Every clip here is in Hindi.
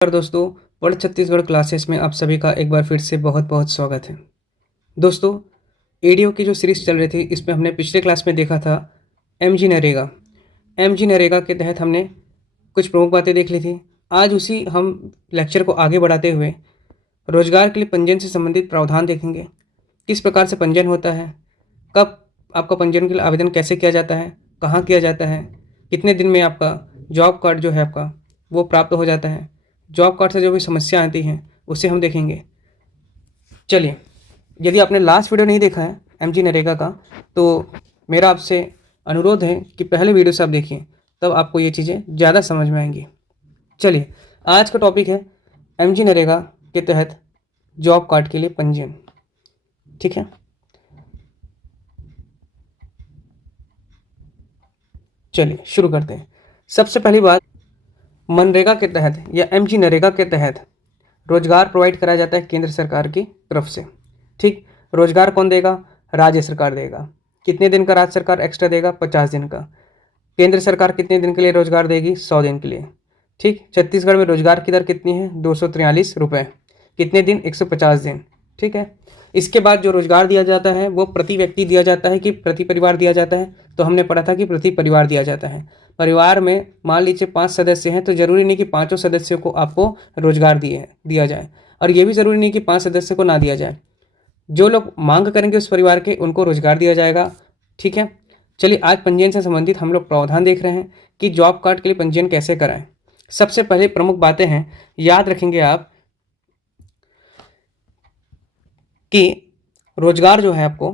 नमस्कार दोस्तों, वर्ल्ड छत्तीसगढ़ क्लासेस में आप सभी का एक बार फिर से बहुत बहुत स्वागत है। दोस्तों, एडीओ की जो सीरीज़ चल रही थी, इसमें हमने पिछले क्लास में देखा था एमजी नरेगा। एमजी नरेगा के तहत हमने कुछ प्रमुख बातें देख ली थी। आज उसी हम लेक्चर को आगे बढ़ाते हुए रोजगार के लिए पंजीयन से संबंधित प्रावधान देखेंगे। किस प्रकार से पंजीयन होता है, कब आपका पंजीयन के लिए आवेदन कैसे किया जाता है, कहाँ किया जाता है, कितने दिन में आपका जॉब कार्ड जो है आपका वो प्राप्त हो जाता है, जॉब कार्ड से जो भी समस्या आती हैं उसे हम देखेंगे। चलिए, यदि आपने लास्ट वीडियो नहीं देखा है एमजी नरेगा का, तो मेरा आपसे अनुरोध है कि पहले वीडियो से आप देखिए, तब आपको ये चीज़ें ज़्यादा समझ में आएंगी। चलिए, आज का टॉपिक है एमजी नरेगा के तहत जॉब कार्ड के लिए पंजीयन। ठीक है, चलिए शुरू करते हैं। सबसे पहली बात, मनरेगा के तहत या एमजी नरेगा के तहत रोजगार प्रोवाइड कराया जाता है केंद्र सरकार की तरफ से। ठीक, रोजगार कौन देगा? राज्य सरकार देगा। कितने दिन का राज्य सरकार एक्स्ट्रा देगा? 50 दिन का। केंद्र सरकार कितने दिन के लिए रोजगार देगी? 100 दिन के लिए। ठीक, छत्तीसगढ़ में रोजगार की दर कितनी है? 243 रुपये। कितने दिन? 150 दिन। ठीक है, इसके बाद जो रोजगार दिया जाता है वो प्रति व्यक्ति दिया जाता है कि प्रति परिवार दिया जाता है? तो हमने पढ़ा था कि प्रति परिवार दिया जाता है। परिवार में मान लीजिए 5 सदस्य हैं, तो जरूरी नहीं कि पाँचों सदस्यों को आपको रोजगार दिया जाए, और ये भी जरूरी नहीं कि 5 सदस्य को ना दिया जाए। जो लोग मांग करेंगे उस परिवार के, उनको रोजगार दिया जाएगा। ठीक है, चलिए आज पंजीयन से संबंधित हम लोग प्रावधान देख रहे हैं कि जॉब कार्ड के लिए पंजीयन कैसे कराएं। सबसे पहले प्रमुख बातें हैं, याद रखेंगे आप कि रोजगार जो है आपको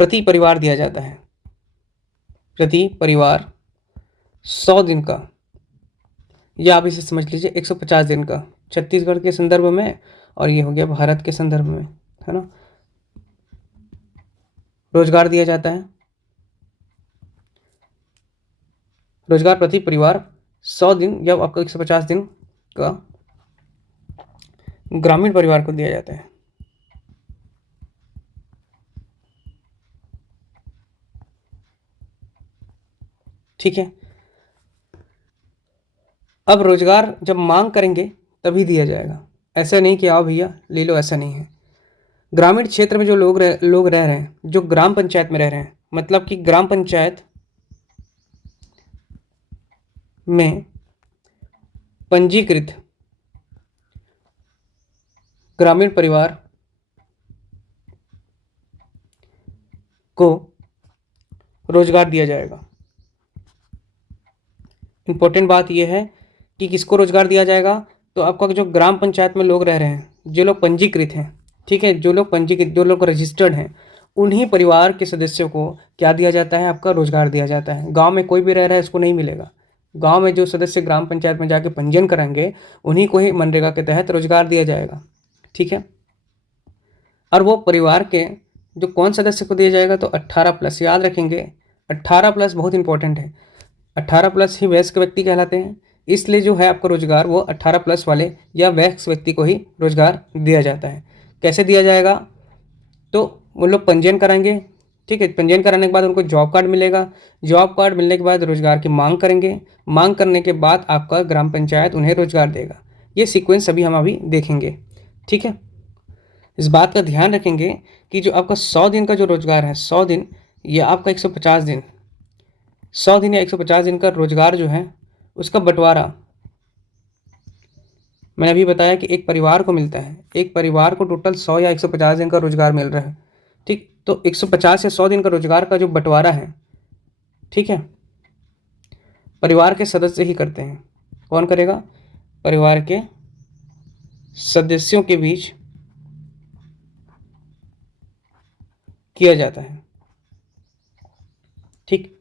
प्रति परिवार दिया जाता है। प्रति परिवार 100 दिन का, या आप इसे समझ लीजिए 150 दिन का छत्तीसगढ़ के संदर्भ में, और ये हो गया भारत के संदर्भ में, है ना। रोजगार दिया जाता है, रोजगार प्रति परिवार 100 दिन, या आपका 150 दिन का ग्रामीण परिवार को दिया जाता है। ठीक है, अब रोजगार जब मांग करेंगे तभी दिया जाएगा, ऐसा नहीं कि आओ भैया ले लो, ऐसा नहीं है। ग्रामीण क्षेत्र में जो लोग रह रहे हैं, जो ग्राम पंचायत में रह रहे हैं, मतलब कि ग्राम पंचायत में पंजीकृत ग्रामीण परिवार को रोजगार दिया जाएगा। इंपॉर्टेंट बात यह है कि किसको रोजगार दिया जाएगा? तो आपका जो ग्राम पंचायत में लोग रह रहे हैं, जो लोग पंजीकृत हैं, ठीक है, जो लोग पंजीकृत, जो लोग रजिस्टर्ड हैं, उन्हीं परिवार के सदस्यों को क्या दिया जाता है? आपका रोजगार दिया जाता है। गांव में कोई भी रह रहा है इसको नहीं मिलेगा। गांव में जो सदस्य ग्राम पंचायत में जाके पंजीयन कराएंगे, उन्हीं को ही मनरेगा के तहत रोजगार दिया जाएगा। ठीक है, और वो परिवार के जो कौन सदस्य को दिया जाएगा? तो 18+, याद रखेंगे 18+ बहुत इंपॉर्टेंट है। 18+ ही वयस्क व्यक्ति कहलाते हैं, इसलिए जो है आपका रोजगार वो 18+ वाले या वयस्क व्यक्ति को ही रोजगार दिया जाता है। कैसे दिया जाएगा? तो वो लोग पंजीयन कराएंगे। ठीक है, पंजीयन कराने के बाद उनको जॉब कार्ड मिलेगा। जॉब कार्ड मिलने के बाद रोजगार की मांग करेंगे। मांग करने के बाद आपका ग्राम पंचायत उन्हें रोजगार देगा। ये सीक्वेंस अभी हम अभी देखेंगे। ठीक है, इस बात का ध्यान रखेंगे कि जो आपका 100 दिन का जो रोजगार है, 100 दिन या आपका 150 दिन, 100 दिन या 150 दिन का रोजगार जो है उसका बंटवारा मैंने अभी बताया कि एक परिवार को मिलता है। एक परिवार को टोटल 100 या 150 दिन का रोजगार मिल रहा है। ठीक, तो 150 या 100 दिन का रोजगार का जो बंटवारा है, ठीक है, परिवार के सदस्य ही करते हैं। कौन करेगा? परिवार के सदस्यों के बीच किया जाता है। ठीक,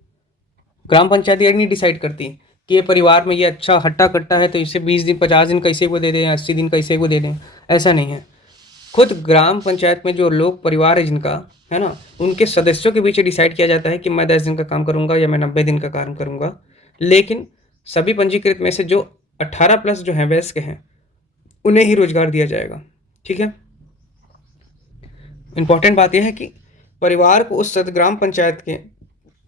ग्राम पंचायत ये नहीं डिसाइड करती कि ये परिवार में ये अच्छा हट्टा कट्टा है तो इसे 20 दिन 50 दिन कैसे को दे दें, 80 दिन कैसे को दे दें, ऐसा नहीं है। खुद ग्राम पंचायत में जो लोग परिवार है जिनका, है ना, उनके सदस्यों के बीच डिसाइड किया जाता है कि मैं 10 दिन का काम करूंगा या मैं 90 दिन का काम करूंगा। लेकिन सभी पंजीकृत में से जो 18+ जो है वयस्क हैं, उन्हें ही रोजगार दिया जाएगा। ठीक है, इंपॉर्टेंट बात यह है कि परिवार को उस ग्राम पंचायत के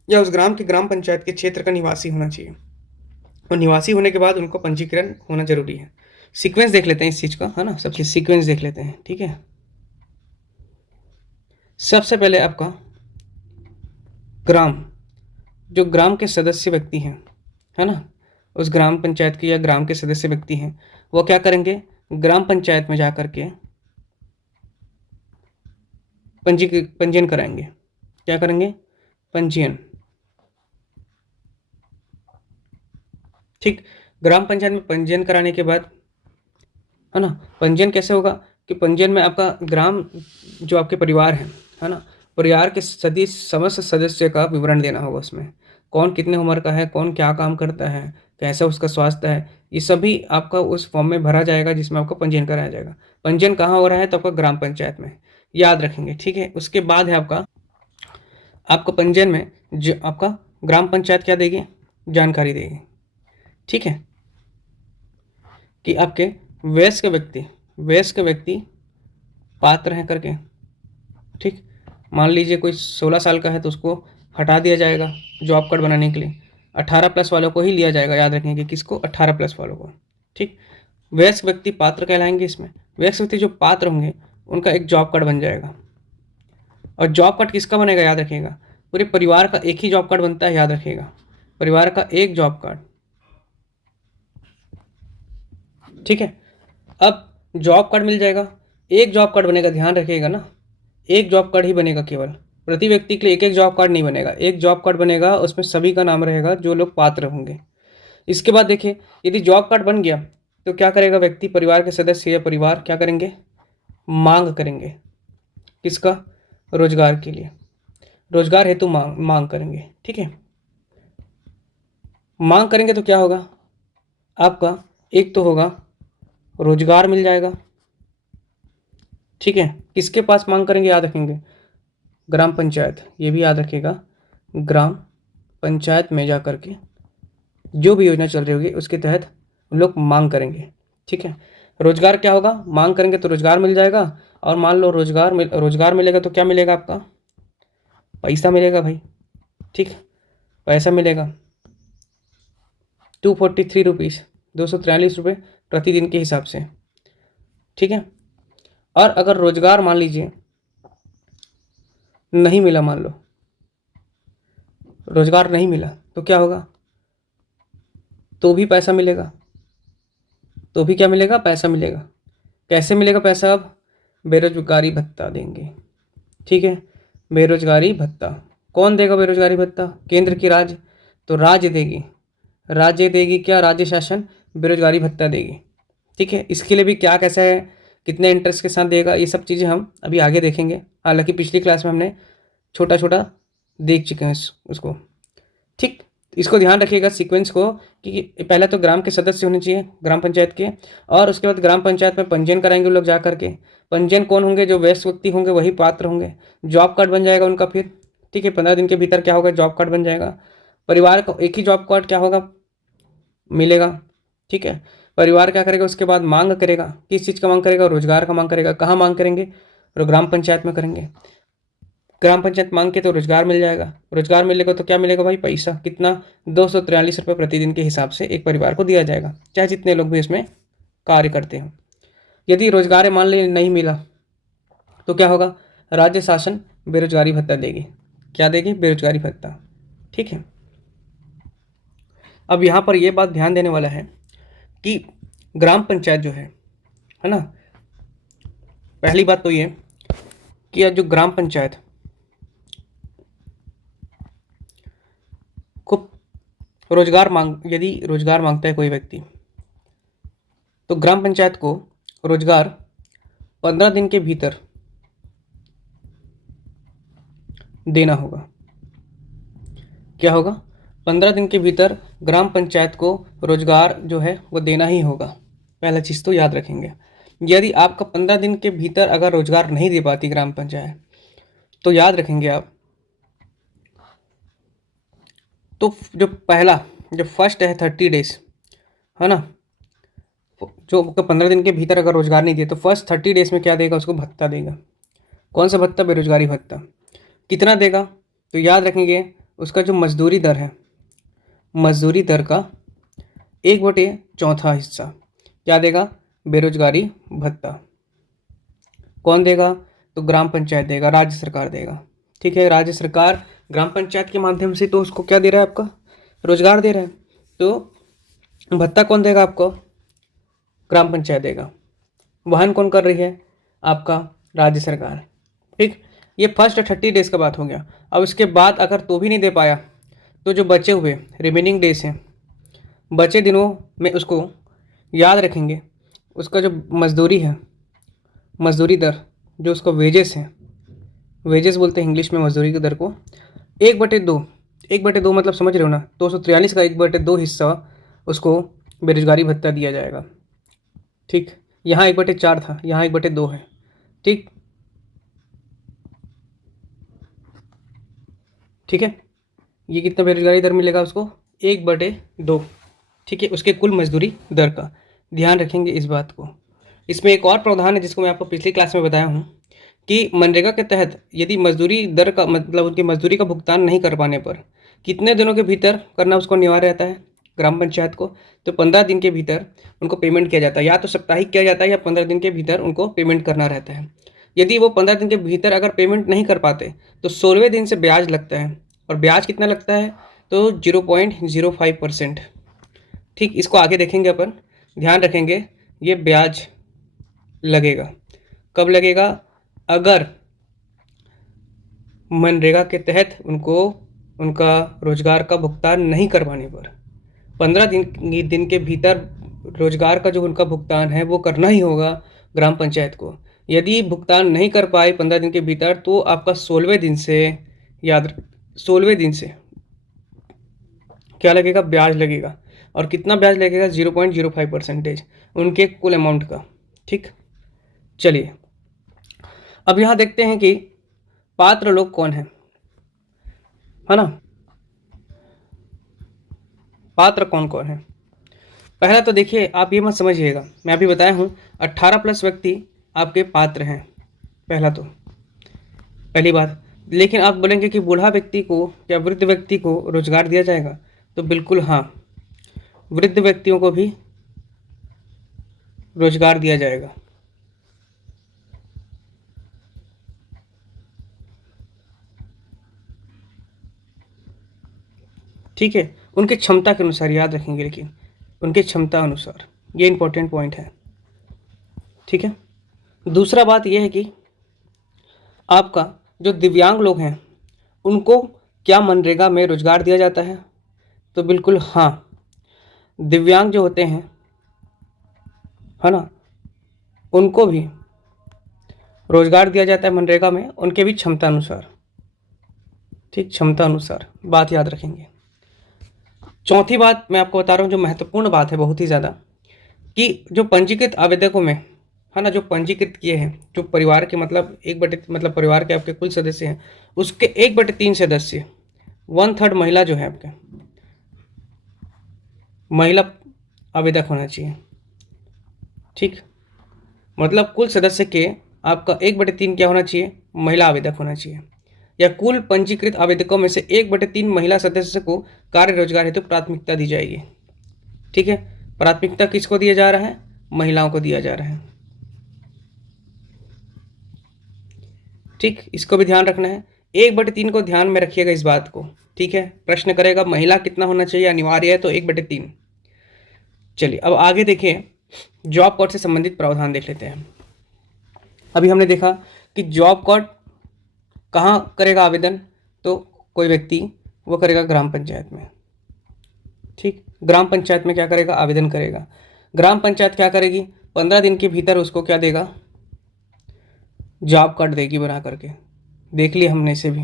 या उस ग्राम के ग्राम पंचायत के क्षेत्र का निवासी होना चाहिए। और निवासी होने के बाद उनको पंजीकरण होना जरूरी है। सीक्वेंस देख लेते हैं इस चीज़ का, है ना, सबसे सीक्वेंस देख लेते हैं, ठीक है। सबसे पहले आपका ग्राम, जो ग्राम के सदस्य व्यक्ति हैं, है ना, उस ग्राम पंचायत के या ग्राम के सदस्य व्यक्ति हैं, वो क्या करेंगे, ग्राम पंचायत में जा कर के पंजीयन कराएंगे। क्या करेंगे, पंजीयन, ठीक। ग्राम पंचायत में पंजीयन कराने के बाद, है ना, पंजीयन कैसे होगा कि पंजीयन में आपका ग्राम, जो आपके परिवार है ना, परिवार के समस्त सदस्य का विवरण देना होगा। उसमें कौन कितने उम्र का है, कौन क्या काम करता है, कैसा उसका स्वास्थ्य है, ये सभी आपका उस फॉर्म में भरा जाएगा जिसमें आपका पंजीयन कराया जाएगा। पंजीयन कहाँ हो रहा है, तो आपका ग्राम पंचायत में, याद रखेंगे, ठीक है। उसके बाद है आपका आपका पंजीयन में जो आपका ग्राम पंचायत क्या देगी, जानकारी देगी, ठीक है, कि आपके वयस्क व्यक्ति पात्र हैं करके, ठीक। मान लीजिए कोई 16 साल का है तो उसको हटा दिया जाएगा जॉब कार्ड बनाने के लिए, 18+ वालों को ही लिया जाएगा, याद रखेंगे, किसको, 18+ वालों को, ठीक। वयस्क व्यक्ति पात्र कहलाएंगे इसमें। वयस्क व्यक्ति जो पात्र होंगे उनका एक जॉब कार्ड बन जाएगा। और जॉब कार्ड किसका बनेगा, याद रखिएगा, पूरे परिवार का एक ही जॉब कार्ड बनता है, याद रखिएगा, परिवार का एक जॉब कार्ड, ठीक है। अब जॉब कार्ड मिल जाएगा, एक जॉब कार्ड बनेगा, ध्यान रखिएगा ना, एक जॉब कार्ड ही बनेगा, केवल प्रति व्यक्ति के लिए एक एक जॉब कार्ड नहीं बनेगा, एक जॉब कार्ड बनेगा, उसमें सभी का नाम रहेगा जो लोग पात्र होंगे। इसके बाद देखिए, यदि जॉब कार्ड बन गया तो क्या करेगा व्यक्ति, परिवार के सदस्य या परिवार क्या करेंगे, मांग करेंगे, किसका, रोजगार के लिए, रोजगार हेतु मांग करेंगे, ठीक है। मांग करेंगे तो क्या होगा, आपका एक तो होगा रोजगार मिल जाएगा, ठीक है। किसके पास मांग करेंगे, याद रखेंगे, ग्राम पंचायत, ये भी याद रखिएगा, ग्राम पंचायत में जा करके जो भी योजना चल रही होगी उसके तहत लोग मांग करेंगे, ठीक है। रोजगार क्या होगा, मांग करेंगे तो रोजगार मिल जाएगा, और मान लो रोजगार मिलेगा तो क्या मिलेगा, आपका पैसा मिलेगा भाई, ठीक, पैसा मिलेगा 243 रुपीज़, 243 रुपये प्रतिदिन के हिसाब से, ठीक है। और अगर रोजगार मान लीजिए नहीं मिला, मान लो रोजगार नहीं मिला तो क्या होगा, तो भी पैसा मिलेगा, तो भी क्या मिलेगा, पैसा मिलेगा। कैसे मिलेगा पैसा, अब बेरोजगारी भत्ता देंगे, ठीक है। बेरोजगारी भत्ता कौन देगा, बेरोजगारी भत्ता केंद्र की राज्य, तो राज्य देगी, राज्य देगी क्या, राज्य शासन बेरोजगारी भत्ता देगी, ठीक है। इसके लिए भी क्या कैसा है, कितने इंटरेस्ट के साथ देगा, ये सब चीज़ें हम अभी आगे देखेंगे। हालांकि पिछली क्लास में हमने छोटा छोटा देख चुके हैं उसको, ठीक। इसको ध्यान रखिएगा सीक्वेंस को, कि पहले तो ग्राम के सदस्य होने चाहिए ग्राम पंचायत के, और उसके बाद ग्राम पंचायत में पंजीयन कराएंगे लोग जा करके। पंजीयन कौन होंगे, जो वयस्क व्यक्ति होंगे वही पात्र होंगे। जॉब कार्ड बन जाएगा उनका फिर, ठीक है, 15 दिन के भीतर क्या होगा, जॉब कार्ड बन जाएगा। परिवार को एक ही जॉब कार्ड क्या होगा, मिलेगा, ठीक है। परिवार क्या करेगा, उसके बाद मांग करेगा, किस चीज़ का मांग करेगा, रोजगार का मांग करेगा। कहाँ मांग करेंगे, तो ग्राम पंचायत में करेंगे। ग्राम पंचायत मांग के तो रोजगार मिल जाएगा, रोजगार मिलेगा तो क्या मिलेगा भाई, पैसा, कितना, 243 रुपये प्रतिदिन के हिसाब से एक परिवार को दिया जाएगा, चाहे जितने लोग भी इसमें कार्य करते हो। यदि रोजगार मान लीजिए नहीं मिला तो क्या होगा, राज्य शासन बेरोजगारी भत्ता देगी, क्या देगी, बेरोजगारी भत्ता, ठीक है। अब यहाँ पर यह बात ध्यान देने वाला है कि ग्राम पंचायत जो है ना, पहली बात तो ये कि यह जो ग्राम पंचायत को यदि रोजगार मांगता है कोई व्यक्ति, तो ग्राम पंचायत को रोजगार 15 दिन के भीतर देना होगा। क्या होगा, 15 दिन के भीतर ग्राम पंचायत को रोजगार जो है वो देना ही होगा। पहला चीज़ तो याद रखेंगे। यदि आपका 15 दिन के भीतर अगर रोजगार नहीं दे पाती ग्राम पंचायत, तो याद रखेंगे आप, तो जो फर्स्ट है 30 डेज, है ना, जो 15 दिन के भीतर अगर रोजगार नहीं दिए तो फर्स्ट 30 डेज में क्या देगा, उसको भत्ता देगा। कौन सा भत्ता, बेरोजगारी भत्ता। कितना देगा, तो याद रखेंगे उसका जो मजदूरी दर है, मजदूरी दर का 1/4 हिस्सा क्या देगा? बेरोजगारी भत्ता। कौन देगा? तो ग्राम पंचायत देगा, राज्य सरकार देगा। ठीक है, राज्य सरकार ग्राम पंचायत के माध्यम से तो उसको क्या दे रहा है? आपका रोजगार दे रहा है। तो भत्ता कौन देगा आपको? ग्राम पंचायत देगा। वहन कौन कर रही है? आपका राज्य सरकार। ठीक, ये फर्स्ट 30 डेज का बात हो गया। अब इसके बाद अगर तो भी नहीं दे पाया तो जो बचे हुए रिमेनिंग डेज हैं, बचे दिनों में उसको याद रखेंगे, उसका जो मजदूरी है, मजदूरी दर, जो उसको वेजेस हैं, वेजेस बोलते हैं इंग्लिश में मजदूरी की दर को, 1/2, 1/2 मतलब समझ रहे हो ना, 243 का 1/2 हिस्सा उसको बेरोजगारी भत्ता दिया जाएगा। ठीक, यहाँ 1/4 था, यहाँ 1/2 है। ठीक, ठीक है, ये कितना बेरोजगारी दर मिलेगा उसको? 1/2। ठीक है, उसके कुल मजदूरी दर का ध्यान रखेंगे इस बात को। इसमें एक और प्रावधान है जिसको मैं आपको पिछली क्लास में बताया हूँ कि मनरेगा के तहत यदि मजदूरी दर का मतलब उनकी मजदूरी का भुगतान नहीं कर पाने पर कितने दिनों के भीतर करना उसको अनिवार्य रहता है ग्राम पंचायत को? तो 15 दिन के भीतर उनको पेमेंट किया जाता है, या तो साप्ताहिक किया जाता है या 15 दिन के भीतर उनको पेमेंट करना रहता है। यदि वो 15 दिन के भीतर अगर पेमेंट नहीं कर पाते तो 16वें दिन से ब्याज लगता है, और ब्याज कितना लगता है? तो 0.05%। ठीक, इसको आगे देखेंगे अपन, ध्यान रखेंगे ये ब्याज लगेगा। कब लगेगा? अगर मनरेगा के तहत उनको उनका रोजगार का भुगतान नहीं कर पाने पर 15 दिन के भीतर रोजगार का जो उनका भुगतान है वो करना ही होगा ग्राम पंचायत को। यदि भुगतान नहीं कर पाए 15 दिन के भीतर तो आपका 16वें दिन से, याद 16वें दिन से क्या लगेगा? ब्याज लगेगा। और कितना ब्याज लगेगा? 0.05% उनके कुल अमाउंट का। ठीक, चलिए अब यहाँ देखते हैं कि पात्र लोग कौन है ना? पात्र कौन कौन है? पहला तो देखिए, आप ये मत समझिएगा, मैं अभी बताया हूँ 18+ व्यक्ति आपके पात्र हैं, पहला तो पहली बात। लेकिन आप बोलेंगे कि बूढ़ा व्यक्ति को या वृद्ध व्यक्ति को रोजगार दिया जाएगा? तो बिल्कुल हाँ, वृद्ध व्यक्तियों को भी रोजगार दिया जाएगा। ठीक है, उनकी क्षमता के अनुसार याद रखेंगे, लेकिन उनकी क्षमता अनुसार, ये इंपॉर्टेंट पॉइंट है। ठीक है, दूसरा बात यह है कि आपका जो दिव्यांग लोग हैं उनको क्या मनरेगा में रोजगार दिया जाता है? तो बिल्कुल हाँ, दिव्यांग जो होते हैं है ना, उनको भी रोजगार दिया जाता है मनरेगा में, उनके भी क्षमता अनुसार। ठीक, क्षमता अनुसार, बात याद रखेंगे। चौथी बात मैं आपको बता रहा हूँ जो महत्वपूर्ण बात है बहुत ही ज़्यादा, कि जो पंजीकृत आवेदकों में है ना, जो पंजीकृत किए हैं, जो परिवार के मतलब परिवार के आपके कुल सदस्य हैं उसके 1/3 सदस्य, 1/3 महिला जो है आपके, महिला आवेदक होना चाहिए। ठीक, मतलब कुल सदस्य के आपका 1/3 क्या होना चाहिए? महिला आवेदक होना चाहिए, या कुल पंजीकृत आवेदकों में से 1/3 महिला सदस्य को कार्य रोजगार हेतु प्राथमिकता दी जाएगी। ठीक है, प्राथमिकता किसको दिया जा रहा है? महिलाओं को दिया जा रहा है। ठीक, इसको भी ध्यान रखना है, 1/3 को ध्यान में रखिएगा इस बात को। ठीक है, प्रश्न करेगा महिला कितना होना चाहिए, अनिवार्य है तो 1/3। चलिए अब आगे देखिए, जॉब कार्ड से संबंधित प्रावधान देख लेते हैं। अभी हमने देखा कि जॉब कार्ड कहाँ करेगा आवेदन? तो कोई व्यक्ति वो करेगा ग्राम पंचायत में। ठीक, ग्राम पंचायत में क्या करेगा? आवेदन करेगा। ग्राम पंचायत क्या करेगी? 15 दिन के भीतर उसको क्या देगा? जॉब कार्ड देगी बना करके। देख लिया हमने इसे भी।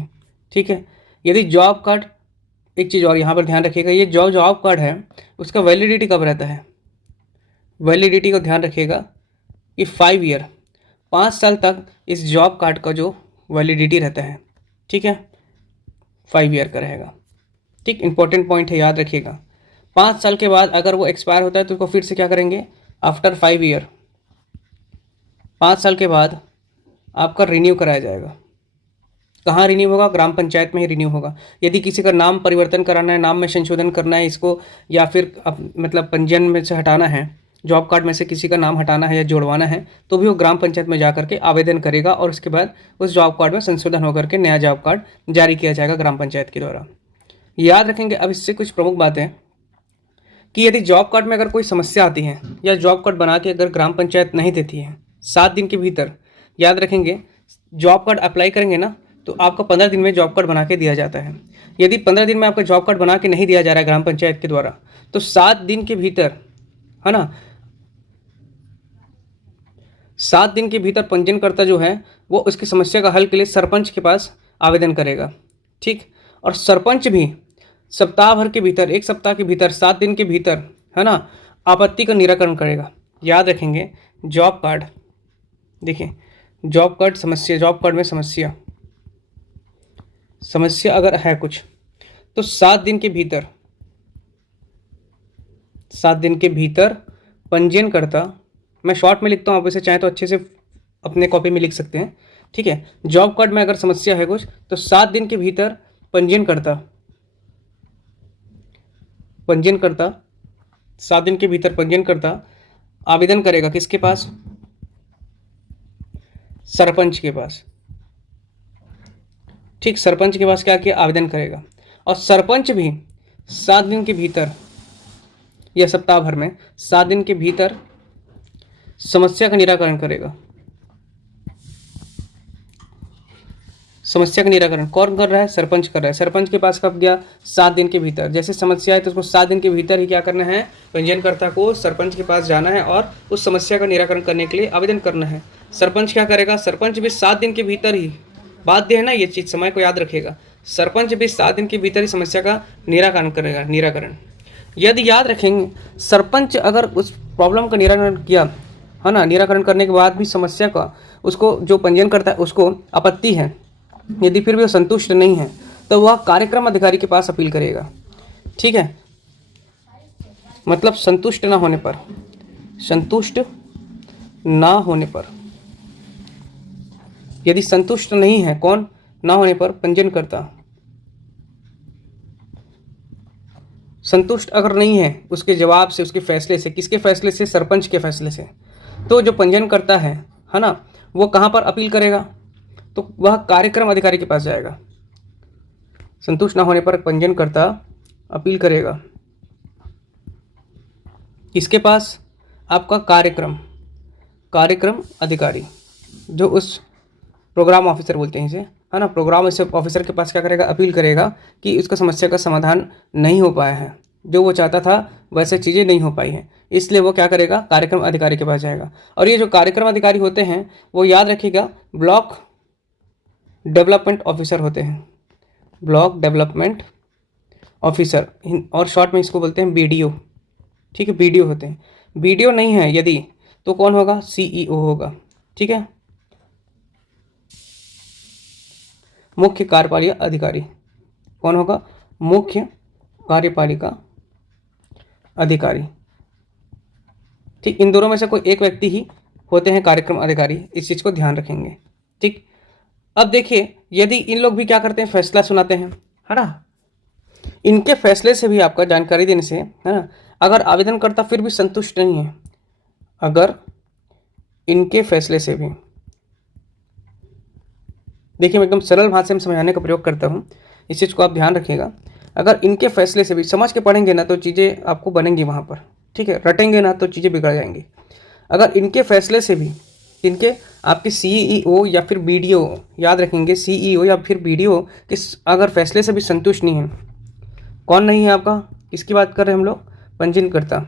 ठीक है, यदि जॉब कार्ड, एक चीज़ और यहाँ पर ध्यान रखिएगा, ये जो जॉब कार्ड है उसका वैलिडिटी कब रहता है? वैलिडिटी को ध्यान रखिएगा कि 5 ईयर, 5 साल तक इस जॉब कार्ड का जो वैलिडिटी रहता है, ठीक है, 5 ईयर का रहेगा। ठीक, इंपॉर्टेंट पॉइंट है, याद रखिएगा। 5 साल के बाद अगर वो एक्सपायर होता है तो उसको फिर से क्या करेंगे? आफ्टर 5 ईयर, 5 साल के बाद आपका रिन्यू कराया जाएगा। कहाँ रिन्यू होगा? ग्राम पंचायत में ही रिन्यू होगा। यदि किसी का नाम परिवर्तन कराना है, नाम में संशोधन करना है इसको, या फिर मतलब पंजीयन में से हटाना है, जॉब कार्ड में से किसी का नाम हटाना है या जोड़वाना है, तो भी वो ग्राम पंचायत में जा करके आवेदन करेगा और उसके बाद उस जॉब कार्ड में संशोधन होकर के नया जॉब कार्ड जारी किया जाएगा ग्राम पंचायत के द्वारा। याद रखेंगे। अब इससे कुछ प्रमुख बातें कि यदि जॉब कार्ड में अगर कोई समस्या आती है या जॉब कार्ड बना के अगर ग्राम पंचायत नहीं देती है 7 दिन के भीतर, याद रखेंगे जॉब कार्ड अप्लाई करेंगे ना तो आपको 15 दिन में जॉब कार्ड बना के दिया जाता है। यदि 15 दिन में आपका जॉब कार्ड बना के नहीं दिया जा रहा है ग्राम पंचायत के द्वारा, तो 7 दिन के भीतर, है ना, 7 दिन के भीतर पंजीयनकर्ता जो है वो उसकी समस्या का हल के लिए सरपंच के पास आवेदन करेगा। ठीक। और सरपंच भी सप्ताह भर के भीतर, 1 सप्ताह के भीतर, 7 दिन के भीतर, है ना, आपत्ति का निराकरण करेगा। याद रखेंगे जॉब कार्ड, देखिए जॉब कार्ड समस्या, जॉब कार्ड में समस्या अगर है कुछ तो 7 दिन के भीतर, 7 दिन के भीतर पंजीयनकर्ता, मैं शॉर्ट में लिखता हूँ, आप इसे चाहें तो अच्छे से अपने कॉपी में लिख सकते हैं। ठीक है। जॉब कार्ड में अगर समस्या है कुछ तो 7 दिन के भीतर पंजीयनकर्ता 7 दिन के भीतर पंजीयनकर्ता आवेदन करेगा किसके पास? सरपंच के पास। ठीक। सरपंच के पास क्या किया? आवेदन करेगा। और सरपंच भी 7 दिन के भीतर या सप्ताह भर में 7 दिन के भीतर समस्या का निराकरण करेगा। समस्या का निराकरण कौन कर रहा है? सरपंच कर रहा है। सरपंच के पास कब गया? 7 दिन के भीतर। जैसे समस्या है तो उसको 7 दिन के भीतर ही क्या करना है? पंजीयनकर्ता को सरपंच के पास जाना है और उस समस्या का निराकरण करने के लिए आवेदन करना है। सरपंच क्या करेगा? सरपंच भी 7 दिन के भीतर ही, बाध्य है ना ये चीज़, समय को याद रखिएगा, सरपंच भी 7 दिन के भीतर ही समस्या का निराकरण करेगा। निराकरण यदि याद रखेंगे, सरपंच अगर उस प्रॉब्लम का निराकरण किया, है ना, निराकरण करने के बाद भी समस्या का उसको जो पंजीयन करता है उसको आपत्ति है, यदि फिर भी वो संतुष्ट नहीं है तो वह कार्यक्रम अधिकारी के पास अपील करेगा। ठीक है। मतलब संतुष्ट ना होने पर, संतुष्ट ना होने पर, यदि संतुष्ट नहीं है, कौन? ना होने पर पंजीयनकर्ता संतुष्ट अगर नहीं है उसके जवाब से, उसके फैसले से, किसके फैसले से? सरपंच के फैसले से, तो जो पंजीयनकर्ता है ना, वो कहाँ पर अपील करेगा? तो वह कार्यक्रम अधिकारी के पास जाएगा। संतुष्ट ना होने पर पंजीयनकर्ता अपील करेगा किसके पास? आपका कार्यक्रम अधिकारी, जो उस प्रोग्राम ऑफिसर बोलते हैं इसे, है ना, प्रोग्राम ऑफिसर के पास क्या करेगा? अपील करेगा कि उसका समस्या का समाधान नहीं हो पाया है, जो वो चाहता था वैसे चीज़ें नहीं हो पाई हैं, इसलिए वो क्या करेगा? कार्यक्रम अधिकारी के पास जाएगा। और ये जो कार्यक्रम अधिकारी होते हैं वो याद रखिएगा ब्लॉक डेवलपमेंट ऑफिसर होते हैं। ब्लॉक डेवलपमेंट ऑफिसर, और शॉर्ट में इसको बोलते हैं बीडीओ। ठीक है, बीडीओ होते हैं। बीडीओ नहीं है यदि, तो कौन होगा? सीईओ होगा। ठीक है, मुख्य कार्यपालिका अधिकारी। कौन होगा? मुख्य कार्यपालिका अधिकारी। ठीक, इन दोनों में से कोई एक व्यक्ति ही होते हैं कार्यक्रम अधिकारी, इस चीज़ को ध्यान रखेंगे। ठीक। अब देखिए, यदि इन लोग भी क्या करते हैं? फैसला सुनाते हैं, है ना, इनके फैसले से भी आपका जानकारी देने से, है ना, अगर आवेदनकर्ता फिर भी संतुष्ट नहीं है, अगर इनके फैसले से भी, देखिए मैं एकदम सरल भाषा में समझाने का प्रयोग करता हूँ, इस चीज़ को आप ध्यान रखिएगा। अगर इनके फैसले से भी, समझ के पढ़ेंगे ना तो चीज़ें आपको बनेंगी वहाँ पर। ठीक है, रटेंगे ना तो चीज़ें बिगड़ जाएंगी। अगर इनके फैसले से भी, इनके आपके सीईओ या फिर बीडीओ, याद रखेंगे सीईओ या फिर बीडीओ के अगर फैसले से भी संतुष्ट नहीं है, कौन नहीं है आपका? किसकी बात कर रहे हैं हम लोग? पंजीयनकर्ता।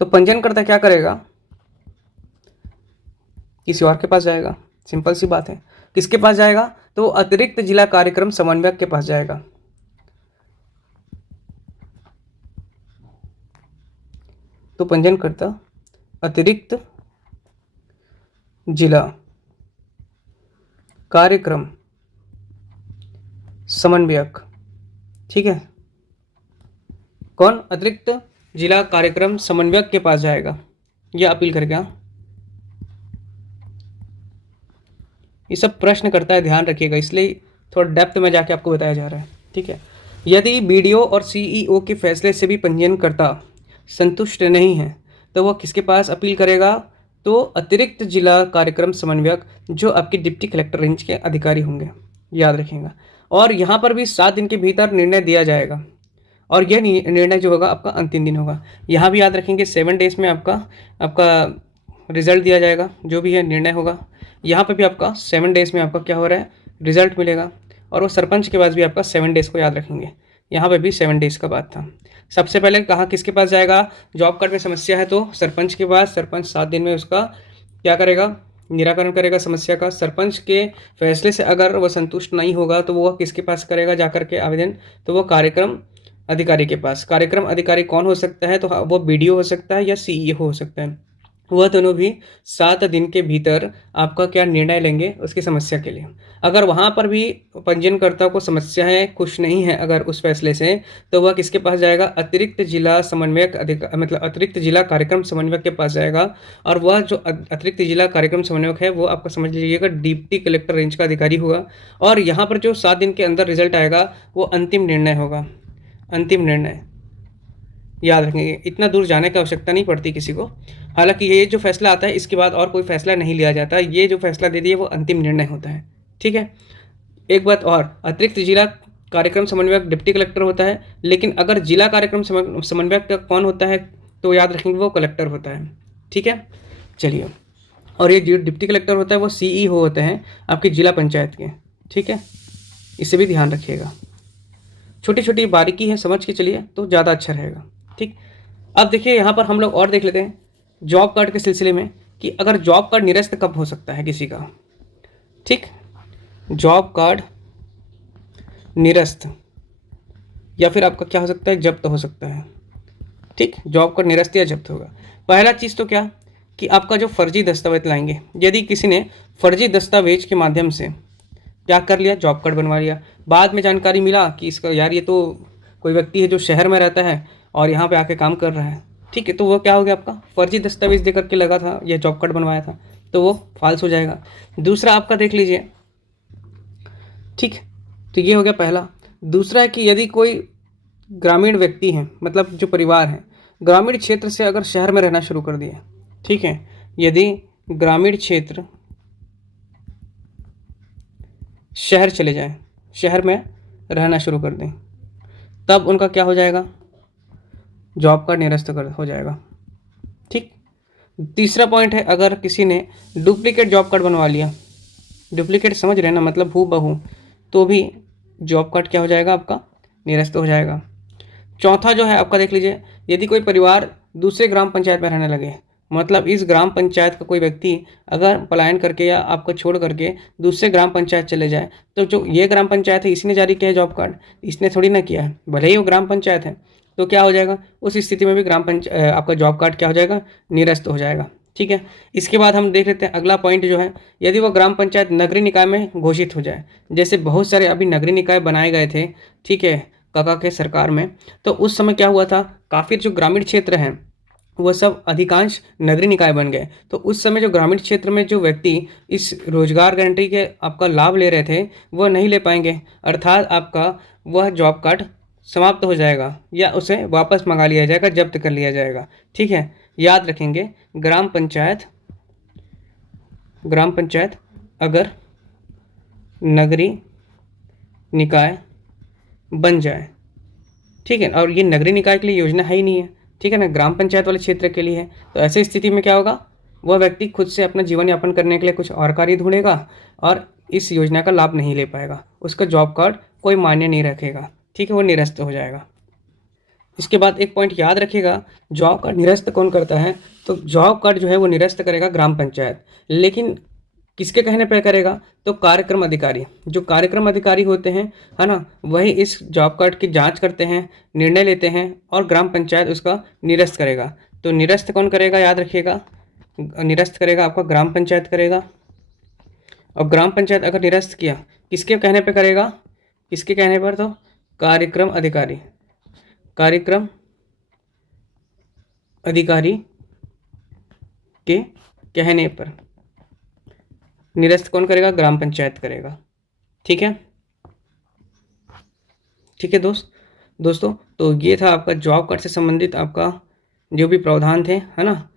तो पंजीयनकर्ता क्या करेगा? किसी और के पास जाएगा। सिंपल सी बात है। किसके पास जाएगा? तो अतिरिक्त जिला कार्यक्रम समन्वयक के पास जाएगा। तो पंजीयनकर्ता अतिरिक्त जिला कार्यक्रम समन्वयक, ठीक है, कौन? अतिरिक्त जिला कार्यक्रम समन्वयक के पास जाएगा, यह अपील करेगा। ये सब प्रश्न करता है, ध्यान रखिएगा, इसलिए थोड़ा डेप्थ में जाके आपको बताया जा रहा है। ठीक है, यदि बीडीओ और सीईओ के फैसले से भी पंजीयनकर्ता संतुष्ट नहीं है तो वह किसके पास अपील करेगा? तो अतिरिक्त जिला कार्यक्रम समन्वयक, जो आपके डिप्टी कलेक्टर रेंज के अधिकारी होंगे, याद रखिएगा। और यहाँ पर भी 7 दिन के भीतर निर्णय दिया जाएगा, और यह निर्णय जो होगा आपका अंतिम दिन होगा। यहाँ भी याद रखेंगे 7 डेज में आपका आपका रिजल्ट दिया जाएगा, जो भी है निर्णय होगा। यहाँ पे भी आपका 7 डेज में आपका क्या हो रहा है, रिजल्ट मिलेगा। और वो सरपंच के पास भी आपका 7 डेज को याद रखेंगे, यहाँ पे भी 7 डेज का बात था। सबसे पहले कहाँ किसके पास जाएगा? जॉब कार्ड में समस्या है तो सरपंच के पास, सरपंच 7 दिन में उसका क्या करेगा, निराकरण करेगा समस्या का। सरपंच के फैसले से अगर वह संतुष्ट नहीं होगा तो वो किसके पास करेगा जाकर के आवेदन? तो वो कार्यक्रम अधिकारी के पास। कार्यक्रम अधिकारी कौन हो सकता है? तो वो बीडीओ हो सकता है या सीईओ हो सकता है। वह दोनों भी 7 दिन के भीतर आपका क्या निर्णय लेंगे उसकी समस्या के लिए। अगर वहाँ पर भी पंजीयनकर्ता को समस्या है, खुश नहीं है अगर उस फैसले से, तो वह किसके पास जाएगा? अतिरिक्त जिला समन्वयक मतलब अतिरिक्त जिला कार्यक्रम समन्वयक के पास जाएगा। और वह जो अतिरिक्त जिला कार्यक्रम समन्वयक है वो आपका समझ लीजिएगा डिप्टी कलेक्टर रेंज का अधिकारी होगा। और यहाँ पर जो 7 दिन के अंदर रिजल्ट आएगा वो अंतिम निर्णय होगा, अंतिम निर्णय। याद रखेंगे, इतना दूर जाने की आवश्यकता नहीं पड़ती किसी को। हालांकि ये जो फैसला आता है इसके बाद और कोई फैसला नहीं लिया जाता, ये जो फैसला दे दिए वो अंतिम निर्णय होता है। ठीक है, एक बात और, अतिरिक्त जिला कार्यक्रम समन्वयक डिप्टी कलेक्टर होता है, लेकिन अगर जिला कार्यक्रम समन्वयक का कौन होता है तो याद रखेंगे वो कलेक्टर होता है। ठीक है, चलिए। और ये जो डिप्टी कलेक्टर होता है वो सीईओ होते हैं आपकी जिला पंचायत के। ठीक है, इसे भी ध्यान रखिएगा, छोटी छोटी बारीकी है, समझ के चलिए तो ज़्यादा अच्छा रहेगा। ठीक, अब देखिए यहाँ पर हम लोग और देख लेते हैं जॉब कार्ड के सिलसिले में कि अगर जॉब कार्ड निरस्त कब हो सकता है किसी का। ठीक, जॉब कार्ड निरस्त या फिर आपका क्या हो सकता है, जब्त हो सकता है। ठीक, जॉब कार्ड निरस्त या जब्त होगा। पहला चीज़ तो क्या कि आपका जो फर्जी दस्तावेज लाएंगे, यदि किसी ने फर्जी दस्तावेज के माध्यम से क्या कर लिया, जॉब कार्ड बनवा लिया, बाद में जानकारी मिला कि इसका यार ये तो कोई व्यक्ति है जो शहर में रहता है और यहाँ पे आके काम कर रहा है। ठीक है, तो वो क्या हो गया, आपका फर्जी दस्तावेज दे करके लगा था, यह जॉब कार्ड बनवाया था, तो वो फॉल्स हो जाएगा। दूसरा आपका देख लीजिए। ठीक, तो ये हो गया पहला। दूसरा है कि यदि कोई ग्रामीण व्यक्ति है, मतलब जो परिवार है ग्रामीण क्षेत्र से अगर शहर में रहना शुरू कर दिए, ठीक है, यदि ग्रामीण क्षेत्र शहर चले जाएं, शहर में रहना शुरू कर दें, तब उनका क्या हो जाएगा, जॉब कार्ड निरस्त हो जाएगा। ठीक, तीसरा पॉइंट है अगर किसी ने डुप्लीकेट जॉब कार्ड बनवा लिया, डुप्लीकेट समझ रहे हैं ना, मतलब हूबहू, तो भी जॉब कार्ड क्या हो जाएगा, आपका निरस्त हो जाएगा। चौथा जो है आपका देख लीजिए, यदि कोई परिवार दूसरे ग्राम पंचायत में रहने लगे, मतलब इस ग्राम पंचायत का कोई व्यक्ति अगर पलायन करके या आपको छोड़ करके दूसरे ग्राम पंचायत चले जाए, तो जो ये ग्राम पंचायत है इसने जारी किया है जॉब कार्ड, इसने थोड़ी ना किया है, भले ही वो ग्राम पंचायत है, तो क्या हो जाएगा, उस स्थिति में भी आपका जॉब कार्ड क्या हो जाएगा, निरस्त हो जाएगा। ठीक है, इसके बाद हम देख लेते हैं अगला पॉइंट जो है, यदि वो ग्राम पंचायत नगरीय निकाय में घोषित हो जाए, जैसे बहुत सारे अभी नगरीय निकाय बनाए गए थे, ठीक है, काका के सरकार में, तो उस समय क्या हुआ था, काफ़ी जो ग्रामीण क्षेत्र हैं वह सब अधिकांश नगरीय निकाय बन गए। तो उस समय जो ग्रामीण क्षेत्र में जो व्यक्ति इस रोजगार गारंटी के आपका लाभ ले रहे थे वह नहीं ले पाएंगे, अर्थात आपका वह जॉब कार्ड समाप्त हो जाएगा या उसे वापस मंगा लिया जाएगा, जब्त कर लिया जाएगा। ठीक है, याद रखेंगे ग्राम पंचायत अगर नगरीय निकाय बन जाए, ठीक है, और ये नगरीय निकाय के लिए योजना है ही नहीं है, ठीक है ना, ग्राम पंचायत वाले क्षेत्र के लिए है, तो ऐसी स्थिति में क्या होगा, वह व्यक्ति खुद से अपना जीवन यापन करने के लिए कुछ और कार्य ढूंढेगा और इस योजना का लाभ नहीं ले पाएगा, उसका जॉब कार्ड कोई मान्य नहीं रखेगा। ठीक है, वो निरस्त हो जाएगा। इसके बाद एक पॉइंट याद रखिएगा, जॉब कार्ड निरस्त कौन करता है, तो जॉब कार्ड जो है वो निरस्त करेगा ग्राम पंचायत, लेकिन किसके कहने पर करेगा, तो कार्यक्रम अधिकारी, जो कार्यक्रम अधिकारी होते हैं, है ना, वही इस जॉब कार्ड की जांच करते हैं, निर्णय लेते हैं और ग्राम पंचायत उसका निरस्त करेगा। तो निरस्त कौन करेगा, याद रखिएगा, निरस्त करेगा आपका ग्राम पंचायत करेगा। और ग्राम पंचायत अगर निरस्त किया किसके कहने पे करेगा, किसके कहने पर, तो कार्यक्रम अधिकारी, कार्यक्रम अधिकारी के कहने पर। निरस्त कौन करेगा? ग्राम पंचायत करेगा। ठीक है, ठीक है दोस्तों, तो ये था आपका जॉब कार्ड से संबंधित आपका जो भी प्रावधान थे, है ना।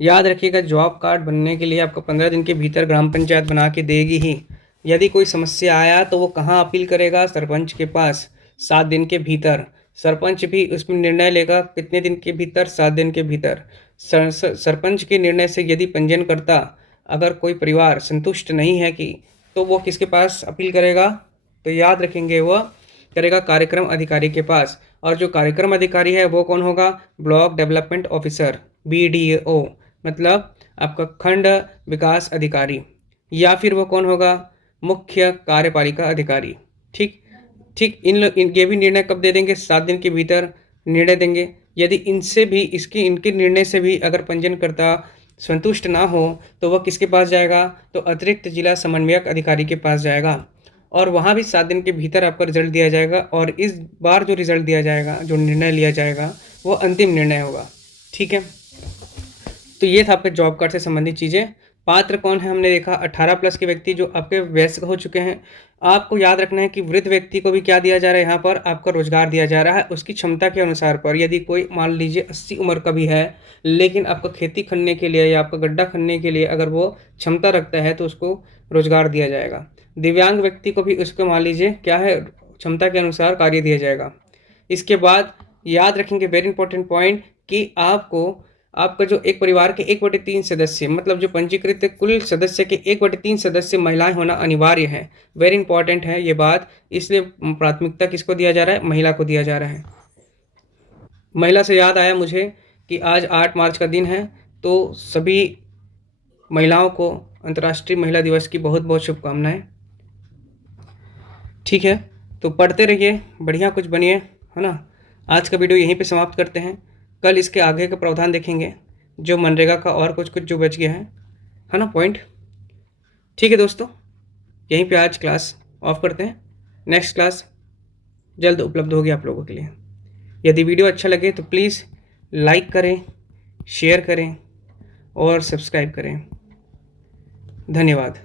याद रखिएगा, जॉब कार्ड बनने के लिए आपको 15 दिन के भीतर ग्राम पंचायत बना के देगी ही। यदि कोई समस्या आया तो वो कहाँ अपील करेगा? सरपंच के पास, 7 दिन के भीतर। सरपंच भी उसमें निर्णय लेगा, कितने दिन के भीतर? 7 दिन के भीतर। सरपंच के निर्णय से यदि पंजीयनकर्ता, अगर कोई परिवार संतुष्ट नहीं है कि, तो वो किसके पास अपील करेगा? तो याद रखेंगे, वह करेगा कार्यक्रम अधिकारी के पास। और जो कार्यक्रम अधिकारी है वो कौन होगा? ब्लॉक डेवलपमेंट ऑफिसर, BDO, मतलब आपका खंड विकास अधिकारी। या फिर वो कौन होगा? मुख्य कार्यपालिका अधिकारी। ठीक ठीक, ये भी निर्णय कब दे देंगे? 7 दिन के भीतर निर्णय देंगे। यदि इनसे भी, इनके निर्णय से भी अगर पंजीयनकर्ता संतुष्ट ना हो तो वह किसके पास जाएगा? तो अतिरिक्त जिला समन्वयक अधिकारी के पास जाएगा। और वहाँ भी 7 दिन के भीतर आपका रिजल्ट दिया जाएगा। और इस बार जो रिजल्ट दिया जाएगा, जो निर्णय लिया जाएगा, वो अंतिम निर्णय होगा। ठीक है, तो ये था आपके जॉब कार्ड से संबंधित चीज़ें। पात्र कौन है? हमने देखा 18+ के व्यक्ति जो आपके वयस्क हो चुके हैं। आपको याद रखना है कि वृद्ध व्यक्ति को भी क्या दिया जा रहा है? यहाँ पर आपका रोजगार दिया जा रहा है उसकी क्षमता के अनुसार पर। यदि कोई मान लीजिए 80 उम्र का भी है, लेकिन आपका खेती खनने के लिए या आपका गड्ढा खनने के लिए अगर वो क्षमता रखता है तो उसको रोजगार दिया जाएगा। दिव्यांग व्यक्ति को भी उसको मान लीजिए क्या है, क्षमता के अनुसार कार्य दिया जाएगा। इसके बाद याद रखेंगे वेरी इंपॉर्टेंट पॉइंट, कि आपका जो एक परिवार के 1/3 सदस्य, मतलब जो पंजीकृत कुल सदस्य के 1/3 सदस्य महिलाएं होना अनिवार्य है। वेरी इंपॉर्टेंट है ये बात, इसलिए प्राथमिकता किसको दिया जा रहा है? महिला को दिया जा रहा है। महिला से याद आया मुझे कि आज 8 मार्च का दिन है, तो सभी महिलाओं को अंतर्राष्ट्रीय महिला दिवस की बहुत बहुत शुभकामनाएं। ठीक है, तो पढ़ते रहिए, बढ़िया कुछ बनिए, है ना। आज का वीडियो यहीं पे समाप्त करते हैं। कल इसके आगे का प्रावधान देखेंगे, जो मनरेगा का और कुछ कुछ जो बच गया है ना, पॉइंट। ठीक है दोस्तों, यहीं पे आज क्लास ऑफ करते हैं। नेक्स्ट क्लास जल्द उपलब्ध होगी आप लोगों के लिए। यदि वीडियो अच्छा लगे तो प्लीज़ लाइक करें, शेयर करें और सब्सक्राइब करें। धन्यवाद।